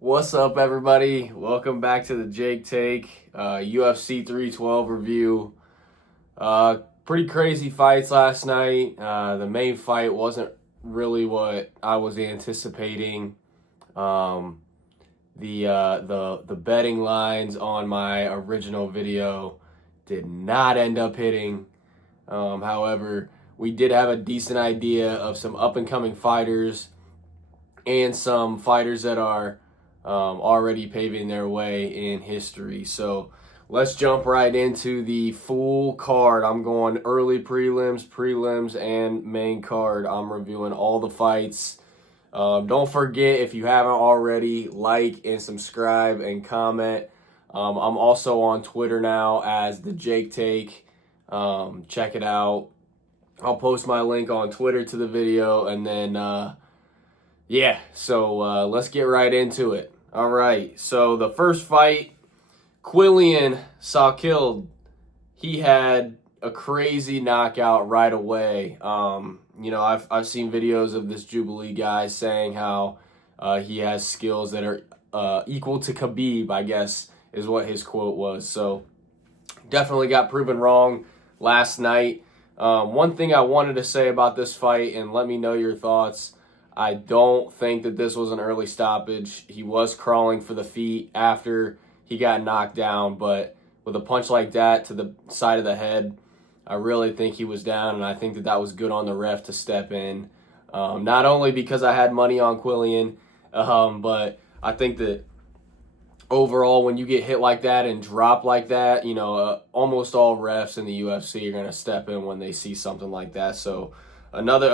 What's up, everybody? Welcome back to the Jake Take UFC 312 review. Pretty crazy fights last night. The main fight wasn't really what I was anticipating. The betting lines on my original video did not end up hitting. However, we did have a decent idea of some up and coming fighters and some fighters that are already paving their way in history. So let's jump right into the full card. I'm going early prelims, and main card. I'm reviewing all the fights. Don't forget, if you haven't already, like and subscribe and comment. I'm also on Twitter now as the Jake Take. Check it out. I'll post my link on Twitter to the video, and then let's get right into it. All right, so the first fight, Quillian saw killed. He had a crazy knockout right away. I've seen videos of this Jubilee guy saying how he has skills that are equal to Khabib, I guess is what his quote was. So definitely got proven wrong last night. One thing I wanted to say about this fight, and let me know your thoughts. I don't think that this was an early stoppage. He was crawling for the feet after he got knocked down, but with a punch like that to the side of the head, I really think he was down, and I think that was good on the ref to step in. Not only because I had money on Quillian, but I think that overall, when you get hit like that and drop like that, almost all refs in the UFC are going to step in when they see something like that. So another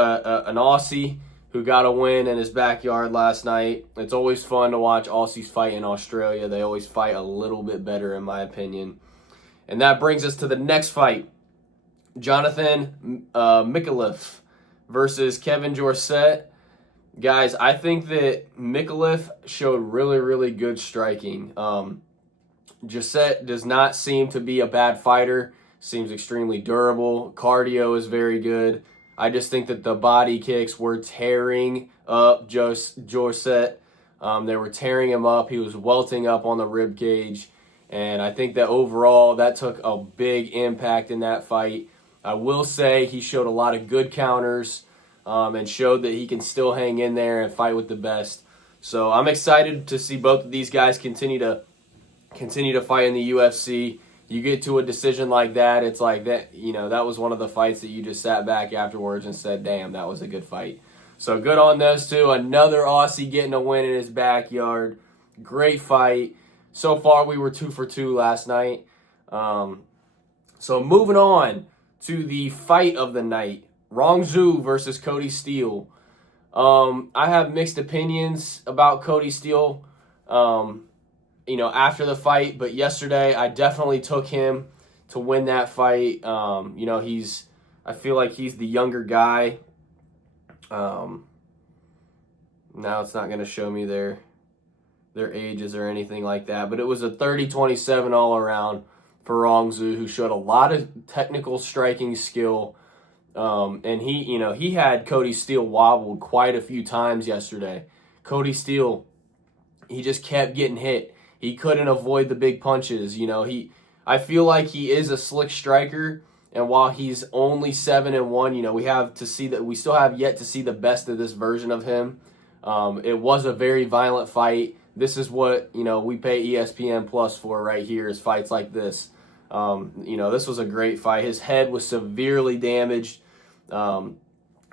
an Aussie who got a win in his backyard last night. It's always fun to watch Aussies fight in Australia. They always fight a little bit better, in my opinion. And that brings us to the next fight. Jonathan Mikulev versus Kevin Jorsett. Guys, I think that Mikulev showed really, really good striking. Jorsett does not seem to be a bad fighter. Seems extremely durable. Cardio is very good. I just think that the body kicks were tearing up Jorsett. They were tearing him up. He was welting up on the rib cage. And I think that overall that took a big impact in that fight. I will say he showed a lot of good counters and showed that he can still hang in there and fight with the best. So I'm excited to see both of these guys continue to fight in the UFC. You get to a decision like that, it's like that, that was one of the fights that you just sat back afterwards and said, damn, that was a good fight. So good on those two. Another Aussie getting a win in his backyard. Great fight. So far, we were 2 for 2 last night. So moving on to the fight of the night. Rong Zhu versus Cody Steele. I have mixed opinions about Cody Steele. After the fight, but yesterday I definitely took him to win that fight. I feel like he's the younger guy. Now it's not going to show me their ages or anything like that, but it was a 30-27 all around for Rong Zhu, who showed a lot of technical striking skill. And he had Cody Steele wobbled quite a few times yesterday. Cody Steele, he just kept getting hit. He couldn't avoid the big punches. I feel like he is a slick striker, and while he's only 7-1, we still have yet to see the best of this version of him. It was a very violent fight. This is what we pay ESPN Plus for right here, is fights like this. This was a great fight. His head was severely damaged. Rong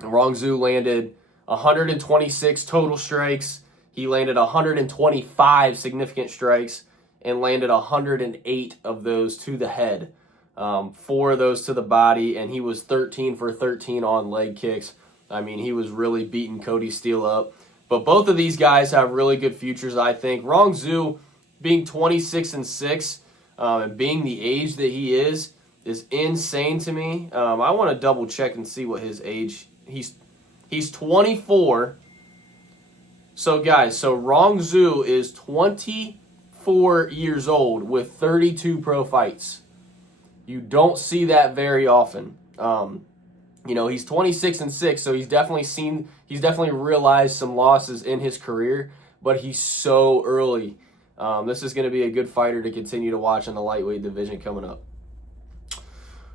Zhu landed 126 total strikes. He landed 125 significant strikes and landed 108 of those to the head, 4 of those to the body, and he was 13 for 13 on leg kicks. I mean, he was really beating Cody Steele up. But both of these guys have really good futures, I think. Rong Zhu, being 26-6 and being the age that he is insane to me. I want to double check and see what his age. He's 24. So guys, Rong Zhu is 24 years old with 32 pro fights. You don't see that very often. He's 26-6, so he's definitely realized some losses in his career, but he's so early. This is going to be a good fighter to continue to watch in the lightweight division coming up.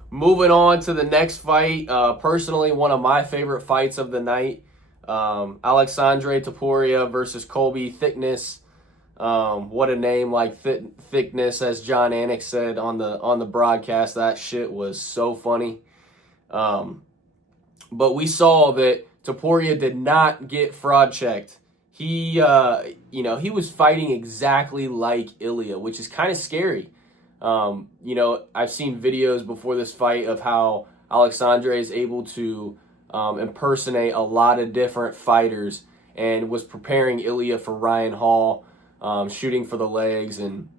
Moving on to the next fight, personally one of my favorite fights of the night, Alexandre Topuria versus Colby Thickness. What a name, like Thickness, as John Anik said on the broadcast. That shit was so funny. But we saw that Topuria did not get fraud checked. He was fighting exactly like Ilya, which is kind of scary. I've seen videos before this fight of how Alexandre is able to impersonate a lot of different fighters and was preparing Ilya for Ryan Hall, shooting for the legs. And,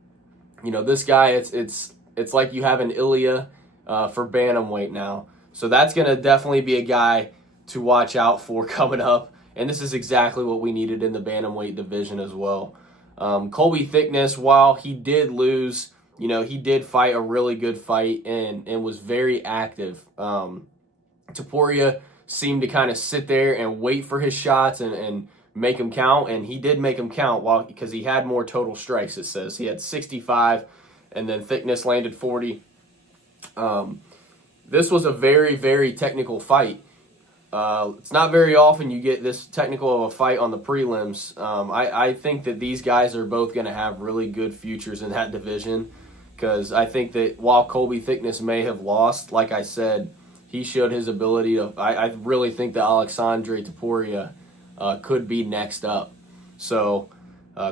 this guy, it's like you have an Ilya for bantamweight now. So that's going to definitely be a guy to watch out for coming up. And this is exactly what we needed in the bantamweight division as well. Colby Thickness, while he did lose, he did fight a really good fight and was very active. Topuria seemed to kind of sit there and wait for his shots and make them count, and he did make them count because he had more total strikes, it says. He had 65, and then Thickness landed 40. This was a very, very technical fight. It's not very often you get this technical of a fight on the prelims. I think that these guys are both going to have really good futures in that division, because I think that while Colby Thickness may have lost, like I said, he showed his ability to. I really think that Alexandre Topuria could be next up. So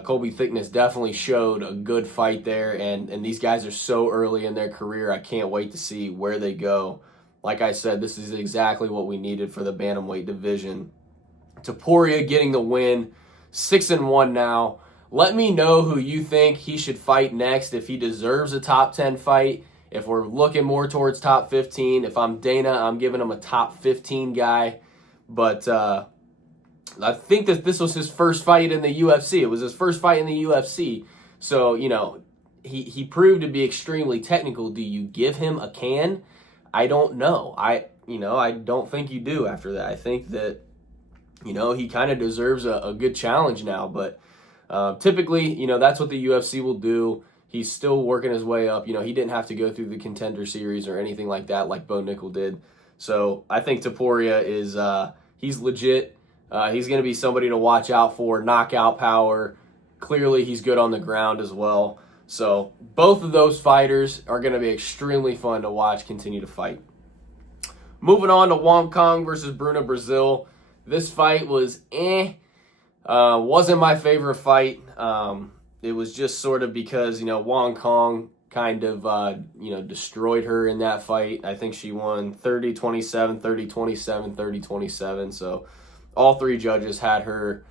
Colby Thickness definitely showed a good fight there, and these guys are so early in their career. I can't wait to see where they go. Like I said, this is exactly what we needed for the bantamweight division. Topuria getting the win, 6-1 now. Let me know who you think he should fight next, if he deserves a top 10 fight, if we're looking more towards top 15. If I'm Dana, I'm giving him a top 15 guy. But I think that this was his first fight in the UFC. It was his first fight in the UFC. So, he proved to be extremely technical. Do you give him a can? I don't know. I don't think you do after that. I think that, he kind of deserves a good challenge now. But typically, that's what the UFC will do. He's still working his way up. He didn't have to go through the Contender Series or anything like that like Bo Nickel did. So I think Topuria is he's legit. He's going to be somebody to watch out for. Knockout power. Clearly, he's good on the ground as well. So both of those fighters are going to be extremely fun to watch continue to fight. Moving on to Wong Kong versus Bruno Brazil. This fight was wasn't my favorite fight. It was just sort of because, Wong Kong kind of, destroyed her in that fight. I think she won 30-27, 30-27, 30-27. So all three judges had her.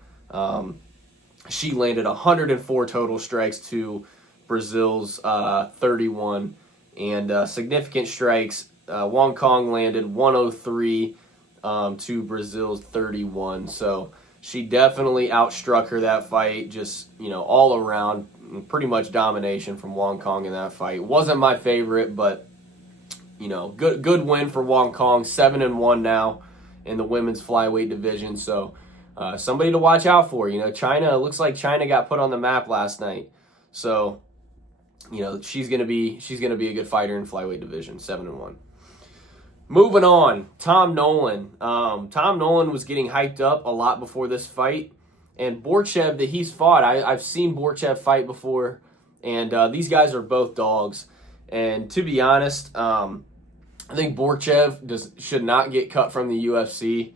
She landed 104 total strikes to Brazil's 31, and significant strikes. Wong Kong landed 103 to Brazil's 31. So she definitely outstruck her that fight. Just all around, pretty much domination from Wong Kong in that fight. Wasn't my favorite, but good win for Wong Kong. 7-1 now in the women's flyweight division. So somebody to watch out for. China, looks like China got put on the map last night. So she's gonna be a good fighter in flyweight division. 7-1. Moving on, Tom Nolan. Tom Nolan was getting hyped up a lot before this fight, and Borchev that he's fought. I've seen Borchev fight before, and these guys are both dogs. And to be honest, I think Borchev should not get cut from the UFC.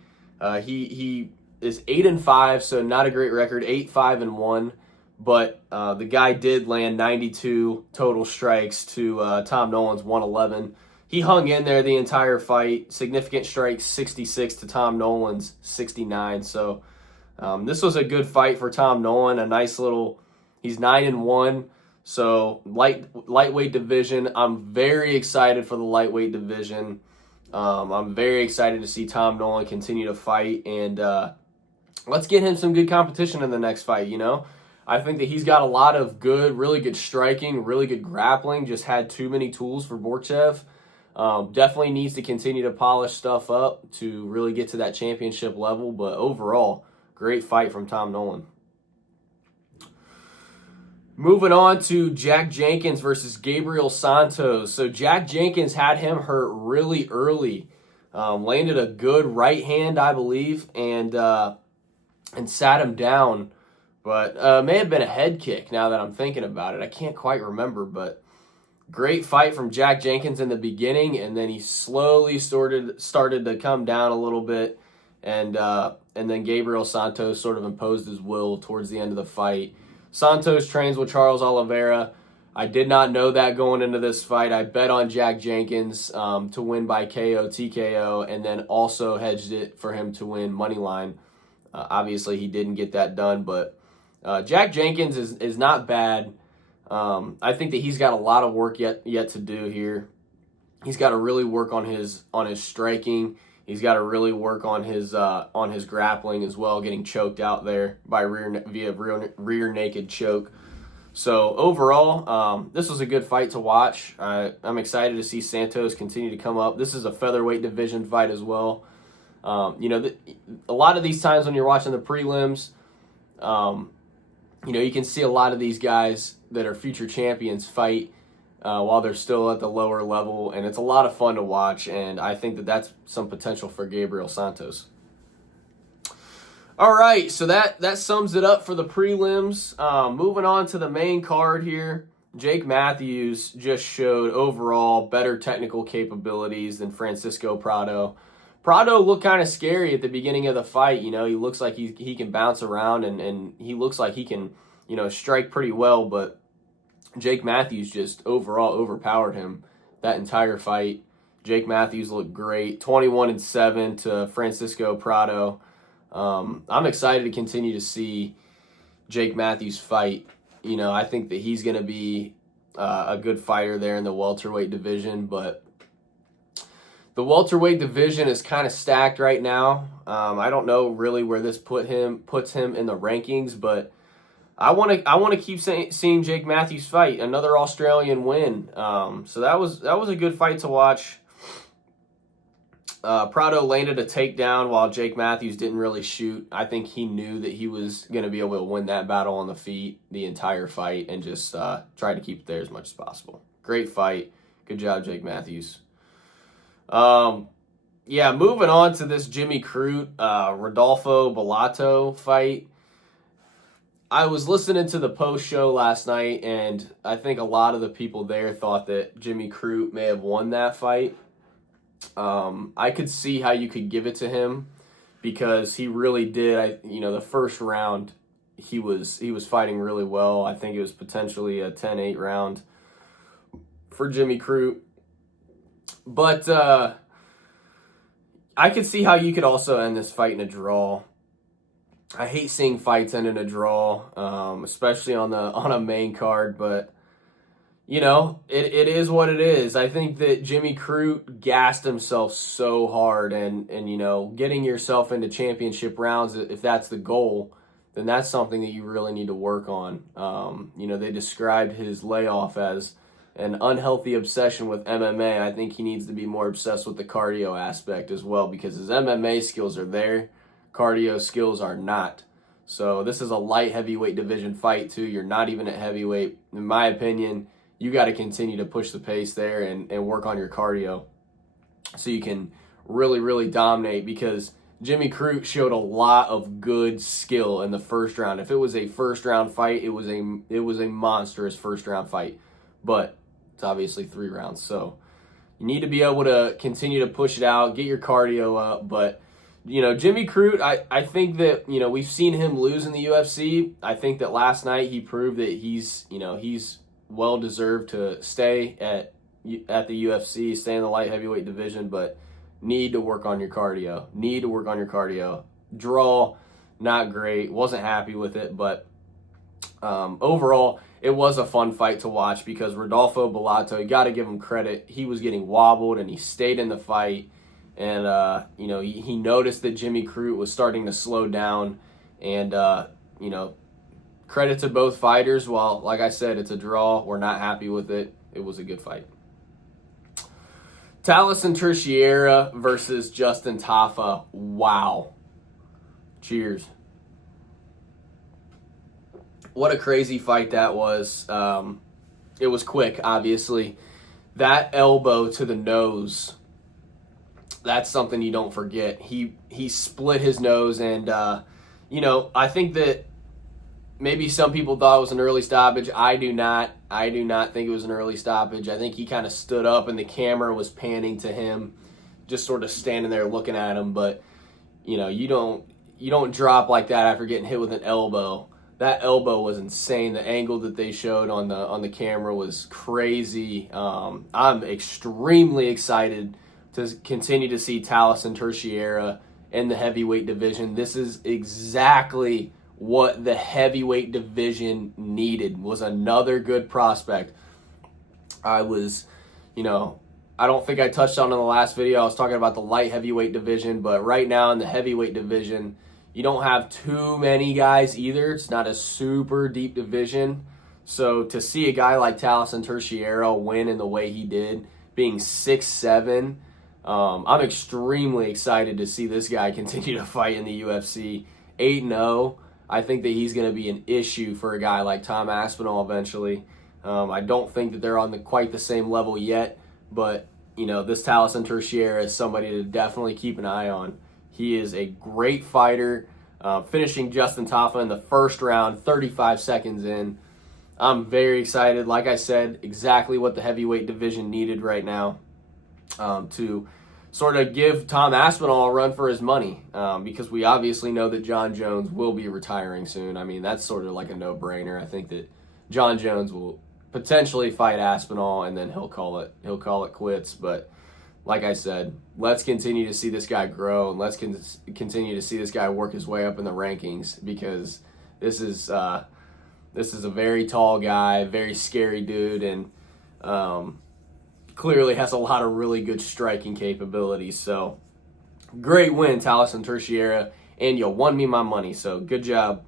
He is 8-5, so not a great record. 8-5-1. But the guy did land 92 total strikes to Tom Nolan's 111. He hung in there the entire fight. Significant strikes, 66 to Tom Nolan's 69. So this was a good fight for Tom Nolan. A nice little. He's 9-1. So lightweight division. I'm very excited for the lightweight division. I'm very excited to see Tom Nolan continue to fight, and let's get him some good competition in the next fight. I think that he's got a lot of really good striking, really good grappling. Just had too many tools for Borchev. Definitely needs to continue to polish stuff up to really get to that championship level. But overall, great fight from Tom Nolan. Moving on to Jack Jenkins versus Gabriel Santos. So Jack Jenkins had him hurt really early. Landed a good right hand, I believe, and sat him down. But may have been a head kick now that I'm thinking about it. I can't quite remember, but great fight from Jack Jenkins in the beginning, and then he slowly started to come down a little bit, and then Gabriel Santos sort of imposed his will towards the end of the fight. Santos trains with Charles Oliveira. I did not know that going into this fight. I bet on Jack Jenkins to win by KO, TKO, and then also hedged it for him to win moneyline. Obviously, he didn't get that done, but Jack Jenkins is not bad. I think that he's got a lot of work yet to do here. He's got to really work on his striking. He's got to really work on his grappling as well, getting choked out there by via rear naked choke. So overall, this was a good fight to watch. I'm excited to see Santos continue to come up. This is a featherweight division fight as well. A lot of these times when you're watching the prelims, you can see a lot of these guys that are future champions fight while they're still at the lower level, and it's a lot of fun to watch, and I think that that's some potential for Gabriel Santos. All right, so that sums it up for the prelims. Moving on to the main card here, Jake Matthews just showed overall better technical capabilities than Francisco Prado. Prado looked kind of scary at the beginning of the fight. He looks like he can bounce around, and he looks like he can, strike pretty well, but Jake Matthews just overall overpowered him that entire fight. Jake Matthews looked great, 21-7 to Francisco Prado. I'm excited to continue to see Jake Matthews fight. I think that he's going to be a good fighter there in the welterweight division, but the welterweight division is kind of stacked right now. I don't know really where this puts him in the rankings, but I want to keep seeing Jake Matthews fight, another Australian win. So that was a good fight to watch. Prado landed a takedown while Jake Matthews didn't really shoot. I think he knew that he was going to be able to win that battle on the feet the entire fight, and just tried to keep it there as much as possible. Great fight. Good job, Jake Matthews. Moving on to this Jimmy Crute, Rodolfo Bellato fight. I was listening to the post show last night, and I think a lot of the people there thought that Jimmy Crute may have won that fight. I could see how you could give it to him because he really did. The first round he was fighting really well. I think it was potentially a 10-8 round for Jimmy Crute. But I could see how you could also end this fight in a draw. I hate seeing fights end in a draw, especially on a main card, but it is what it is. I think that Jimmy Crute gassed himself so hard, and getting yourself into championship rounds, if that's the goal, then that's something that you really need to work on. They described his layoff as an unhealthy obsession with MMA. I think he needs to be more obsessed with the cardio aspect as well, because his MMA skills are there, cardio skills are not. So this is a light heavyweight division fight too. You're not even at heavyweight. In my opinion, you got to continue to push the pace there and work on your cardio so you can really, really dominate, because Jimmy Crute showed a lot of good skill in the first round. If it was a first round fight, it was a monstrous first round fight. But it's obviously 3 rounds. So you need to be able to continue to push it out, get your cardio up. But, Jimmy Crute, I think that, we've seen him lose in the UFC. I think that last night he proved that he's well deserved to stay at the UFC, stay in the light heavyweight division, but need to work on your cardio. Draw, not great. Wasn't happy with it, but overall, it was a fun fight to watch because Rodolfo Bellato, you got to give him credit. He was getting wobbled and he stayed in the fight. And, he noticed that Jimmy Crute was starting to slow down. And, credit to both fighters. While, like I said, it's a draw. We're not happy with it. It was a good fight. Talison Terciera versus Justin Tafa. Wow. Cheers. What a crazy fight that was. It was quick, obviously. That elbow to the nose, that's something you don't forget. He split his nose, and I think that maybe some people thought it was an early stoppage. I do not. I do not think it was an early stoppage. I think he kind of stood up, and the camera was panning to him, just sort of standing there looking at him. But you don't drop like that after getting hit with an elbow. That elbow was insane. The angle that they showed on the camera was crazy. I'm extremely excited to continue to see Talison Terciera in the heavyweight division. This is exactly what the heavyweight division needed, was another good prospect. I don't think I touched on in the last video. I was talking about the light heavyweight division, but right now in the heavyweight division, you don't have too many guys either. It's not a super deep division. So to see a guy like Talison Terciera win in the way he did, being 6'7", I'm extremely excited to see this guy continue to fight in the UFC. 8-0. I think that he's going to be an issue for a guy like Tom Aspinall eventually. I don't think that they're on quite the same level yet, but this Talison Terciera is somebody to definitely keep an eye on. He is a great fighter, finishing Justin Tafa in the first round, 35 seconds in. I'm very excited. Like I said, exactly what the heavyweight division needed right now, to sort of give Tom Aspinall a run for his money, because we obviously know that John Jones will be retiring soon. I mean, that's sort of like a no-brainer. I think that John Jones will potentially fight Aspinall, and then he'll call it quits. But like I said, let's continue to see this guy grow, and let's continue to see this guy work his way up in the rankings, because this is a very tall guy, very scary dude, and clearly has a lot of really good striking capabilities. So great win, Talison Terciera, and you won me my money, so good job.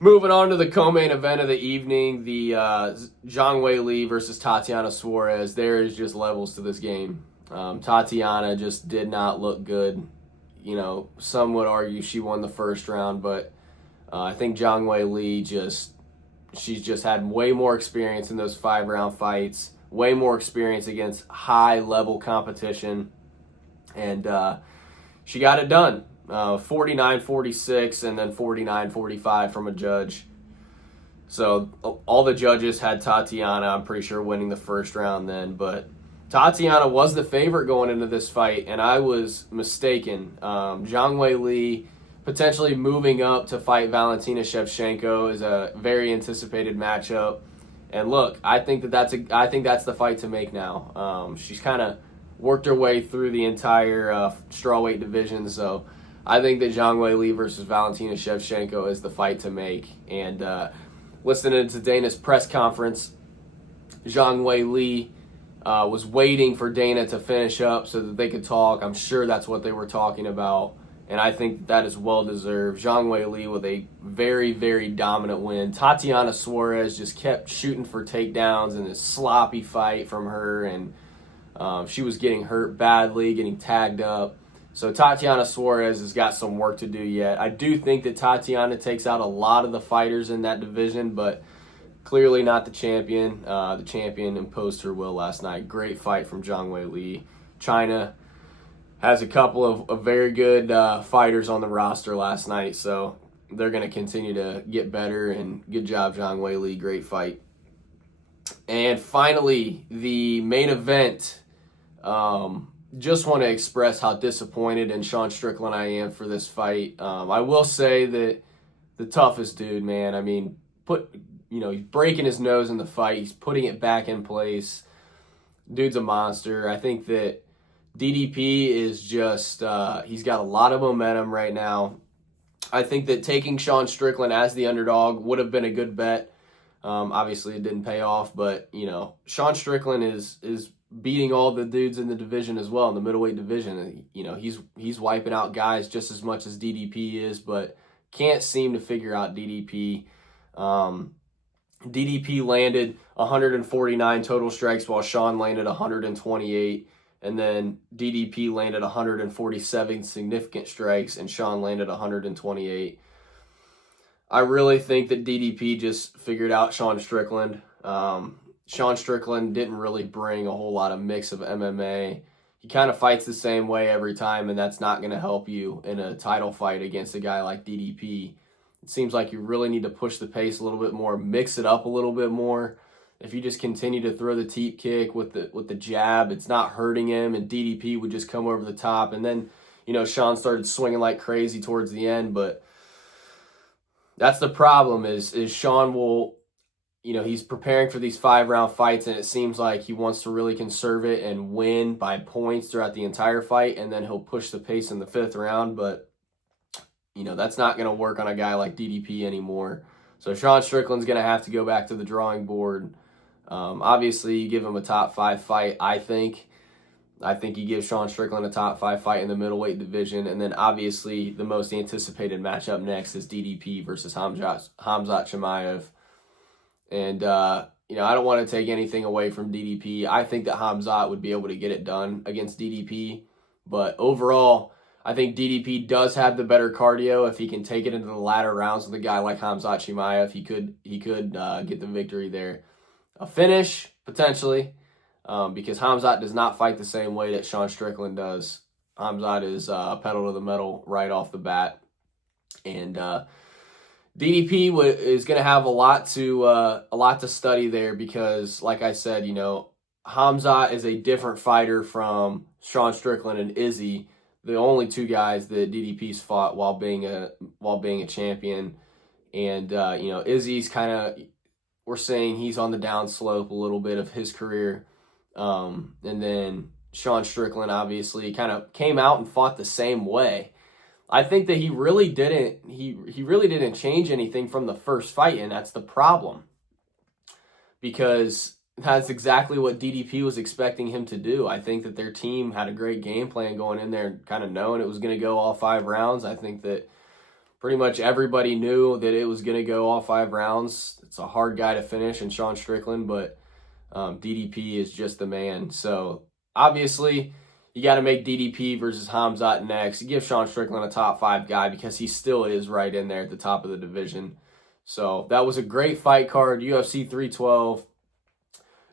Moving on to the co-main event of the evening, the Zhang Weili versus Tatiana Suarez. There is just levels to this game. Tatiana just did not look good. Some would argue she won the first round, but I think Zhang Weili she's just had way more experience in those 5-round fights, way more experience against high-level competition, and she got it done. 49-46 and then 49-45 from a judge. So all the judges had Tatiana, I'm pretty sure, winning the first round then, but Tatiana was the favorite going into this fight, and I was mistaken. Zhang Weili potentially moving up to fight Valentina Shevchenko is a very anticipated matchup. And look, I think that's the fight to make now. She's kind of worked her way through the entire strawweight division, so I think that Zhang Weili versus Valentina Shevchenko is the fight to make. And listening to Dana's press conference, Zhang Weili was waiting for Dana to finish up so that they could talk. I'm sure that's what they were talking about, and I think that is well-deserved. Zhang Weili with a very, very dominant win. Tatiana Suarez just kept shooting for takedowns in this sloppy fight from her, and she was getting hurt badly, getting tagged up. So Tatiana Suarez has got some work to do yet. I do think that Tatiana takes out a lot of the fighters in that division, but clearly not the champion. The champion imposed her will last night. Great fight from Zhang Weili. China has a couple of very good fighters on the roster last night, so they're going to continue to get better, and good job, Zhang Weili. Great fight. And finally, the main event. Just want to express how disappointed in Sean Strickland I am for this fight. I will say that the toughest dude, man. I mean, he's breaking his nose in the fight. He's putting it back in place. Dude's a monster. I think that DDP is just, he's got a lot of momentum right now. I think that taking Sean Strickland as the underdog would have been a good bet. Obviously, it didn't pay off, but, Sean Strickland is beating all the dudes in the division as well, in the middleweight division. He's wiping out guys just as much as DDP is, but can't seem to figure out DDP. DDP landed 149 total strikes while Sean landed 128, and then DDP landed 147 significant strikes and Sean landed 128. I really think that DDP just figured out Sean Strickland. Sean Strickland didn't really bring a whole lot of mix of MMA. He kind of fights the same way every time, and that's not going to help you in a title fight against a guy like DDP. It seems like you really need to push the pace a little bit more, mix it up a little bit more. If you just continue to throw the teep kick with the jab, it's not hurting him, and DDP would just come over the top. And then, Sean started swinging like crazy towards the end, but that's the problem is Sean will, he's preparing for these 5-round fights, and it seems like he wants to really conserve it and win by points throughout the entire fight, and then he'll push the pace in the 5th round. But, that's not going to work on a guy like DDP anymore. So Sean Strickland's going to have to go back to the drawing board. Obviously, you give him a top 5 fight, I think. I think you give Sean Strickland a top 5 fight in the middleweight division. And then obviously the most anticipated matchup next is DDP versus Khamzat Chimaev. And, I don't want to take anything away from DDP. I think that Khamzat would be able to get it done against DDP. But overall, I think DDP does have the better cardio. If he can take it into the latter rounds with a guy like Khamzat Chimaev, he could get the victory there. A finish, potentially. Because Khamzat does not fight the same way that Sean Strickland does. Khamzat is pedal to the metal right off the bat. And DDP is going to have a lot to study there because, like I said, Khamzat is a different fighter from Sean Strickland and Izzy, the only 2 guys that DDP's fought while being a champion. And Izzy's kind of, we're saying he's on the downslope a little bit of his career. And then Sean Strickland obviously kind of came out and fought the same way. I think that he really didn't change anything from the first fight, and that's the problem. Because that's exactly what DDP was expecting him to do. I think that their team had a great game plan going in there, kind of knowing it was going to go all 5 rounds. I think that pretty much everybody knew that it was going to go all 5 rounds. It's a hard guy to finish in Sean Strickland, but DDP is just the man. So obviously you got to make DDP versus Khamzat next. You give Sean Strickland a top 5 guy because he still is right in there at the top of the division. So that was a great fight card, UFC 312.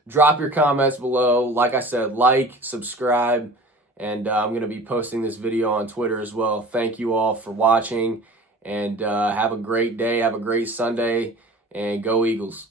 Drop your comments below. Like I said, subscribe, and I'm going to be posting this video on Twitter as well. Thank you all for watching, and have a great day. Have a great Sunday, and go Eagles.